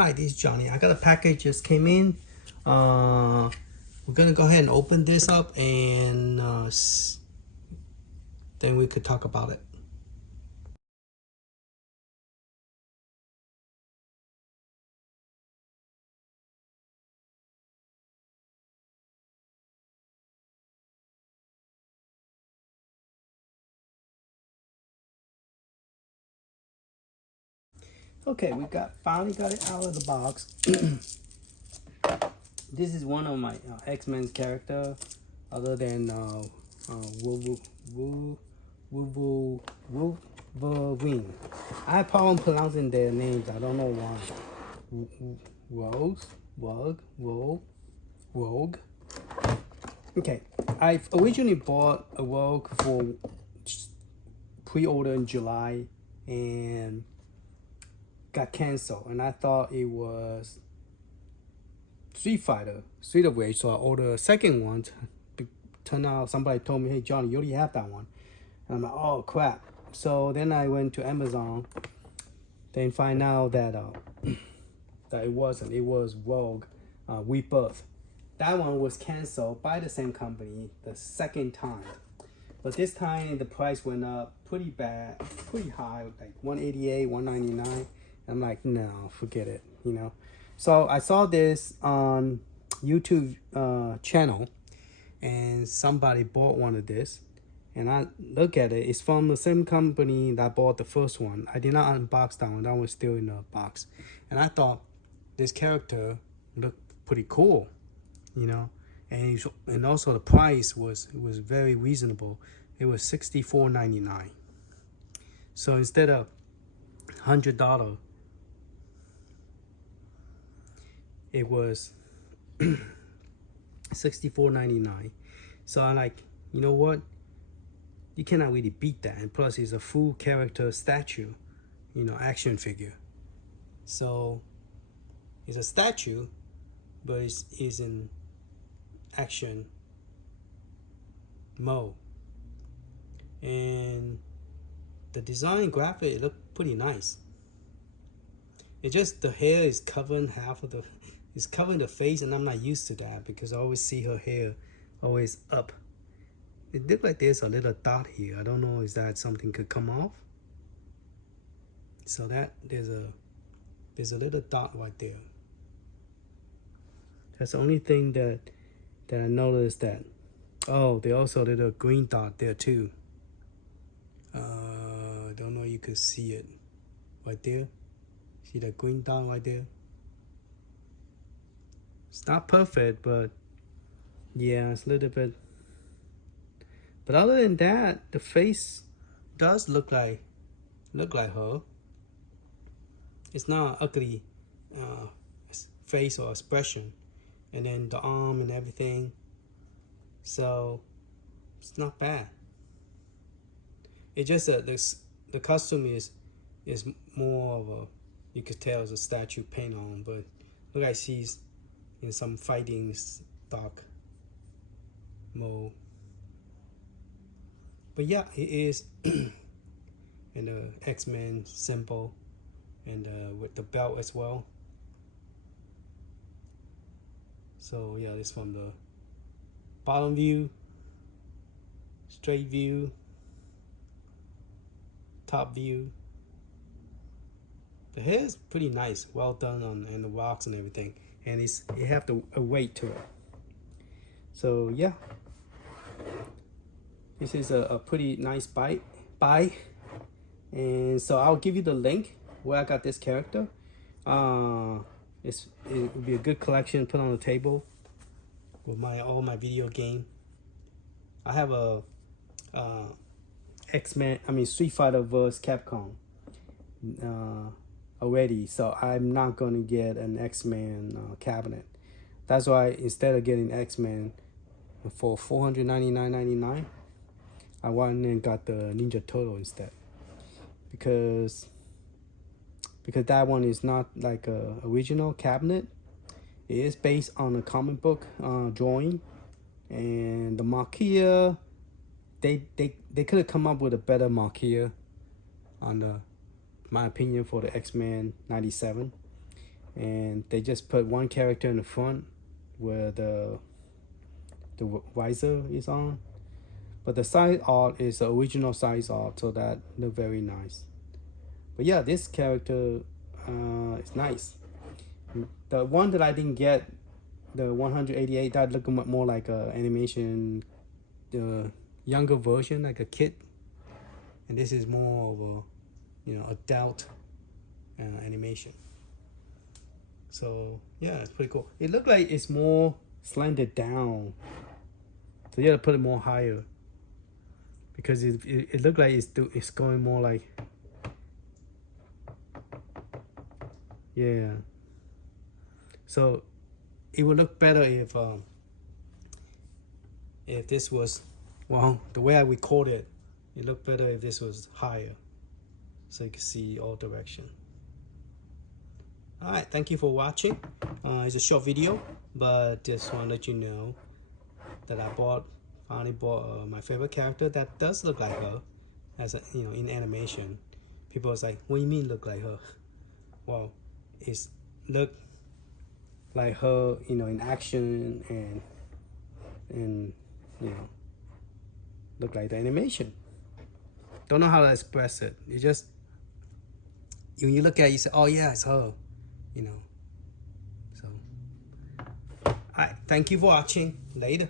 Hi, this is Johnny. I got a package just came in. We're gonna go ahead and open this up and then we could talk about it. Okay, we finally got it out of the box. This is one of my X-Men's character, other than Wolverine. I have problem pronouncing their names. I don't know why. Rogue. Okay, I originally bought a Rogue for pre-order in July and got canceled, and I thought it was Street of Rage, so I ordered a second one. Turned out somebody told me, "Hey Johnny, you already have that one," and I'm like, "Oh crap!" So then I went to Amazon, then find out that that it wasn't. It was Rogue Rebirth. That one was canceled by the same company the second time, but this time the price went up pretty high, like 188, 199. I'm like, no, forget it, you know. So I saw this on YouTube channel, and somebody bought one of this, and I look at it. It's from the same company that bought the first one. I did not unbox that one. That was still in the box, and I thought this character looked pretty cool, you know, and also the price was very reasonable. It was $64.99. So instead of $100, it was $64.99. So I like, you know what? You cannot really beat that. And plus, it's a full character statue, you know, action figure. So it's a statue, but it's in action mode. And the design graphic, it looked pretty nice. It just the hair is covering half of the, it's covering the face, and I'm not used to that because I always see her hair always up. It looked like there's a little dot here. I don't know, is that something could come off? So that there's a little dot right there. That's the only thing that I noticed. That there also a little green dot there too. I don't know if you could see it right there. See that green dot right there? It's not perfect, but yeah, it's a little bit. But other than that, the face does look like her. It's not ugly face or expression, and then the arm and everything. So it's not bad. It just the costume is more of a, you could tell it's a statue paint on, but look like she's in some fighting stock mode. But yeah, it is in the X-Men symbol, and with the belt as well. So yeah, it's from the bottom view, straight view, top view. The hair is pretty nice, well done on, and the rocks and everything, and it have a weight to it. So yeah, this is a pretty nice buy, and so I'll give you the link where I got this character. It would be a good collection to put on the table with all my video game. I have a Street Fighter vs Capcom already, so I'm not gonna get an X-Men cabinet. That's why instead of getting X-Men for $499.99, I went and got the Ninja Turtle instead, because that one is not like a original cabinet. It is based on a comic book drawing, and the marquee, they could have come up with a better marquee on my opinion, for the X-Men 97. and they just put one character in the front where the visor is on, but the side art is the original size art, so that look very nice. But yeah, this character is nice. The one that I didn't get, the 188, that looked more like a animation, the younger version, like a kid, and this is more of a adult animation. So yeah, it's pretty cool. It looked like it's more slanted down, so you gotta put it more higher, because it looked like it's going more like, yeah. So it would look better if this was, well, the way I record it, it looked better if this was higher, so you can see all direction. All right, thank you for watching. It's a short video, but just want to let you know that I finally bought my favorite character that does look like her, as a, in animation. People was like, "What do you mean look like her?" Well, it's look like her, in action, and look like the animation. Don't know how to express it. You just, when you look at it, you say, "Oh yeah, it's her," So, all right. Thank you for watching. Later.